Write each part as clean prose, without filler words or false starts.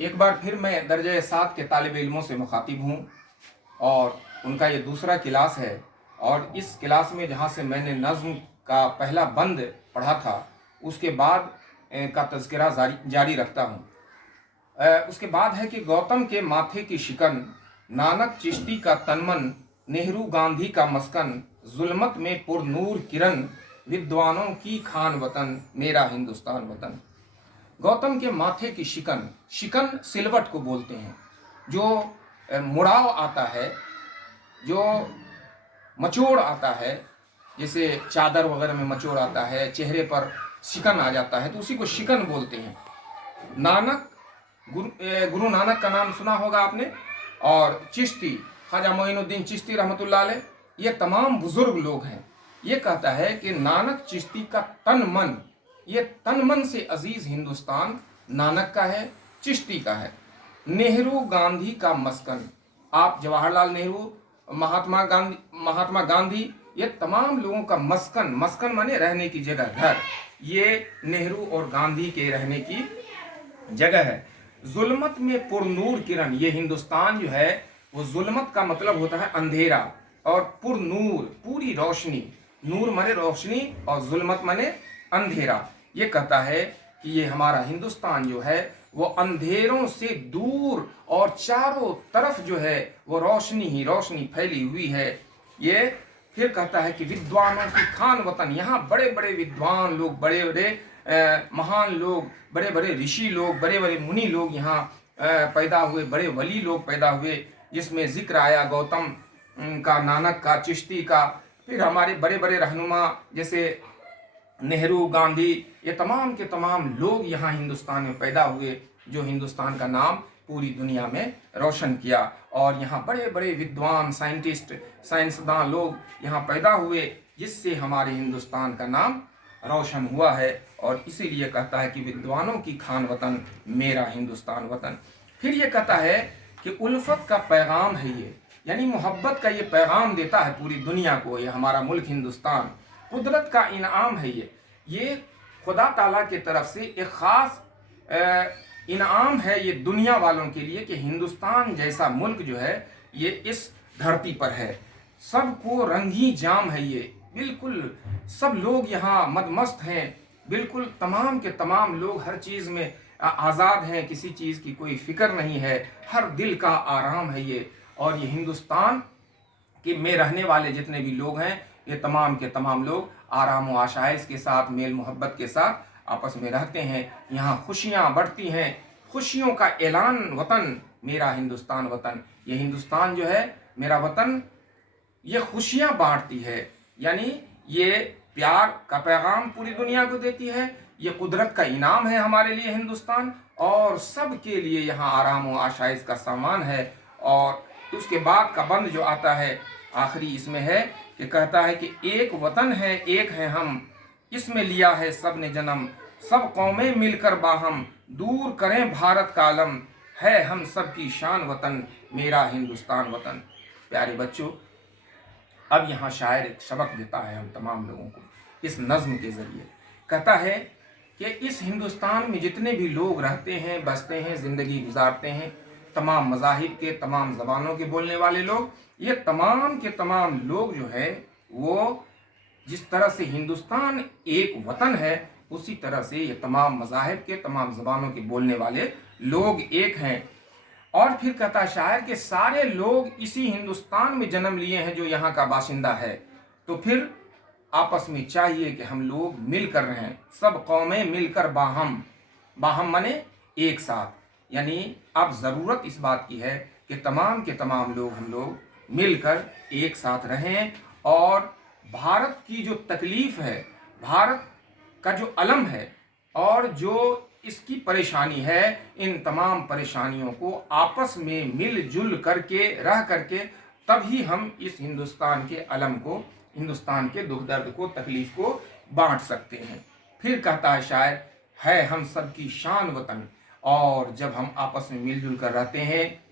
एक बार फिर मैं दर्जे सात के तालिब इल्मों से मुखातिब हूँ और उनका ये दूसरा क्लास है। और इस क्लास में जहाँ से मैंने नज़्म का पहला बंद पढ़ा था उसके बाद का तज़किरा जारी रखता हूँ। उसके बाद है कि गौतम के माथे की शिकन, नानक चिश्ती का तनमन, नेहरू गांधी का मस्कन, जुल्मत में पुरनूर किरण, विद्वानों की खान वतन, मेरा हिंदुस्तान वतन। गौतम के माथे की शिकन, शिकन सिलवट को बोलते हैं, जो मुड़ाव आता है, जो मचोड़ आता है, जैसे चादर वगैरह में मचोड़ आता है, चेहरे पर शिकन आ जाता है तो उसी को शिकन बोलते हैं। नानक गुरु नानक का नाम सुना होगा आपने, और चिश्ती ख्वाजा मोइनुद्दीन चिश्ती रहमतुल्लाह अलैह, ये तमाम बुजुर्ग लोग हैं। ये कहता है कि नानक चिश्ती का तन मन, ये तन मन से अजीज हिंदुस्तान नानक का है, चिश्ती का है। नेहरू गांधी का मस्कन, आप जवाहरलाल नेहरू, महात्मा गांधी, ये तमाम लोगों का मस्कन, मस्कन माने रहने की जगह, घर, ये नेहरू और गांधी के रहने की जगह है। जुल्मत में पुरनूर किरण, ये हिंदुस्तान जो है वो जुल्मत का मतलब होता है अंधेरा, और पुरनूर पूरी रोशनी, नूर माने रोशनी और जुल्मत माने अंधेरा। ये कहता है कि ये हमारा हिंदुस्तान जो है वो अंधेरों से दूर और चारों तरफ जो है वो रोशनी ही रोशनी फैली हुई है। ये फिर कहता है कि विद्वानों की खान वतन, यहाँ बड़े बड़े विद्वान लोग, बड़े बड़े महान लोग, बड़े बड़े ऋषि लोग, बड़े बड़े मुनि लोग यहाँ पैदा हुए, बड़े वली लोग पैदा हुए, जिसमें जिक्र आया गौतम का, नानक का, चिश्ती का, फिर हमारे बड़े बड़े रहनुमा जैसे नेहरू, गांधी, ये तमाम के तमाम लोग यहाँ हिंदुस्तान में पैदा हुए, जो हिंदुस्तान का नाम पूरी दुनिया में रोशन किया। और यहाँ बड़े बड़े विद्वान, साइंटिस्ट, साइंसदान लोग यहाँ पैदा हुए, जिससे हमारे हिंदुस्तान का नाम रोशन हुआ है। और इसीलिए कहता है कि विद्वानों की खान वतन, मेरा हिंदुस्तान वतन। फिर ये कहता है कि उल्फत का पैगाम है ये, यानी मोहब्बत का ये पैगाम देता है पूरी दुनिया को, ये हमारा मुल्क हिंदुस्तान। कुदरत का इनाम है ये खुदा ताला की तरफ से एक ख़ास इनाम है ये दुनिया वालों के लिए कि हिंदुस्तान जैसा मुल्क जो है ये इस धरती पर है। सबको रंगी जाम है ये, बिल्कुल सब लोग यहाँ मदमस्त हैं, बिल्कुल तमाम के तमाम लोग हर चीज़ में आज़ाद हैं, किसी चीज़ की कोई फिक्र नहीं है, हर दिल का आराम है ये। और ये हिंदुस्तान कि में रहने वाले जितने भी लोग हैं, ये तमाम के तमाम लोग आराम व आशाइश के साथ, मेल मोहब्बत के साथ आपस में रहते हैं। यहाँ खुशियाँ बढ़ती हैं, खुशियों का ऐलान वतन, मेरा हिंदुस्तान वतन। ये हिंदुस्तान जो है मेरा वतन, ये खुशियाँ बांटती है, यानी ये प्यार का पैगाम पूरी दुनिया को देती है। ये कुदरत का इनाम है हमारे लिए हिंदुस्तान, और सब के लिए यहाँ आराम व आशाइश का सामान है। और उसके बाद का बंद जो आता है आखिरी इसमें है कि कहता है कि एक वतन है, एक है हम, इसमें लिया है सब ने जन्म, सब कौमें मिलकर बाहम, दूर करें भारत का आलम, है हम सब की शान वतन, मेरा हिंदुस्तान वतन। प्यारे बच्चों, अब यहाँ शायर एक सबक देता है हम तमाम लोगों को इस नज़्म के ज़रिए। कहता है कि इस हिंदुस्तान में जितने भी लोग रहते हैं, बसते हैं, ज़िंदगी गुजारते हैं, तमाम मज़ाहिब के, तमाम ज़बानों के बोलने वाले लोग, ये तमाम के तमाम लोग जो है वो जिस तरह से हिंदुस्तान एक वतन है, उसी तरह से ये तमाम मज़ाहिब के, तमाम ज़बानों के बोलने वाले लोग एक हैं। और फिर कहता शायर कि सारे लोग इसी हिंदुस्तान में जन्म लिए हैं जो यहाँ का बाशिंदा है, तो फिर आपस में चाहिए कि हम लोग मिलकर रहें, सब कौमें मिलकर बाहम, बाहम माने एक साथ, यानी अब ज़रूरत इस बात की है कि तमाम के तमाम लोग, हम लोग मिलकर एक साथ रहें। और भारत की जो तकलीफ़ है, भारत का जो अलम है और जो इसकी परेशानी है, इन तमाम परेशानियों को आपस में मिलजुल करके रह करके तभी हम इस हिंदुस्तान के अलम को, हिंदुस्तान के दुख दर्द को, तकलीफ़ को बांट सकते हैं। फिर कहता है शायर, है हम सब की शान वतन, और जब हम आपस में मिलजुल कर रहते हैं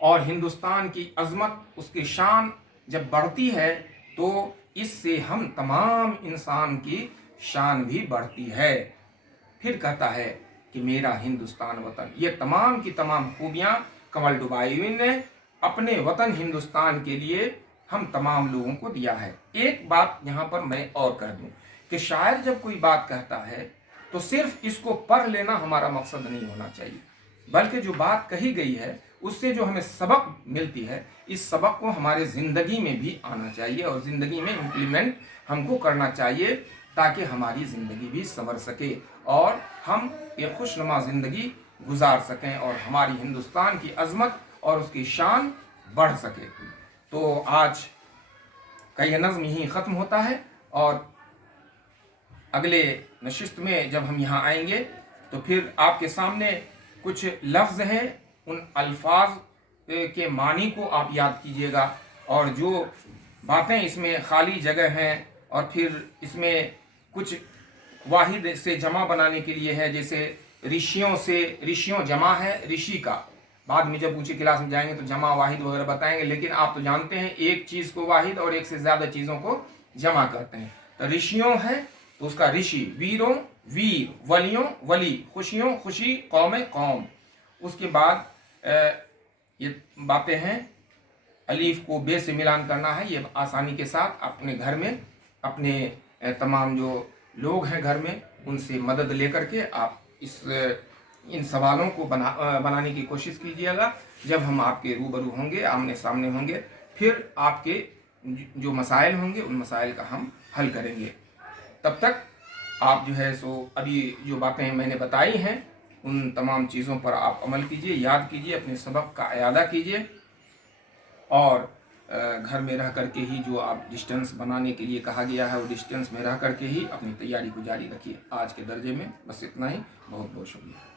और हिंदुस्तान की अज़मत, उसकी शान जब बढ़ती है, तो इससे हम तमाम इंसान की शान भी बढ़ती है। फिर कहता है कि मेरा हिंदुस्तान वतन। ये तमाम की तमाम खूबियाँ कमल डुबाई ने अपने वतन हिंदुस्तान के लिए हम तमाम लोगों को दिया है। एक बात यहाँ पर मैं और कह दूँ कि शायर जब कोई बात कहता है तो सिर्फ इसको पढ़ लेना हमारा मकसद नहीं होना चाहिए, बल्कि जो बात कही गई है उससे जो हमें सबक मिलती है, इस सबक को हमारे ज़िंदगी में भी आना चाहिए और ज़िंदगी में इम्प्लीमेंट हमको करना चाहिए, ताकि हमारी ज़िंदगी भी संवर सके और हम एक खुशनुमा ज़िंदगी गुजार सकें और हमारी हिंदुस्तान की अज़मत और उसकी शान बढ़ सके। तो आज का ये नज़्म यहीं ख़त्म होता है और अगले नशिस्त में जब हम यहाँ आएंगे तो फिर आपके सामने कुछ लफ्ज़ हैं, उन अल्फाज के मानी को आप याद कीजिएगा, और जो बातें इसमें खाली जगह हैं और फिर इसमें कुछ वाहिद से जमा बनाने के लिए है, जैसे ऋषियों जमा है ऋषि का, बाद में जब ऊंची क्लास में जाएंगे तो जमा वाहिद वगैरह बताएंगे, लेकिन आप तो जानते हैं एक चीज़ को वाहिद और एक से ज़्यादा चीज़ों को जमा करते हैं। तो ऋषियों है तो उसका ऋषि, वीरों वीर, वलियों वली, खुशियों खुशी, कौमें कौम। उसके बाद ये बातें हैं, अलीफ को बे से मिलान करना है, ये आसानी के साथ अपने घर में अपने तमाम जो लोग हैं घर में उनसे मदद लेकर के आप इन सवालों को बनाने की कोशिश कीजिएगा। जब हम आपके रूबरू होंगे, आमने सामने होंगे, फिर आपके जो मसाइल होंगे उन मसाइल का हम हल करेंगे। तब तक आप जो है सो अभी जो बातें मैंने बताई हैं उन तमाम चीज़ों पर आप अमल कीजिए, याद कीजिए, अपने सबक का इयादा कीजिए और घर में रह करके ही जो आप डिस्टेंस बनाने के लिए कहा गया है वो डिस्टेंस में रह करके ही अपनी तैयारी को जारी रखिए। आज के दर्जे में बस इतना ही। बहुत बहुत शुक्रिया।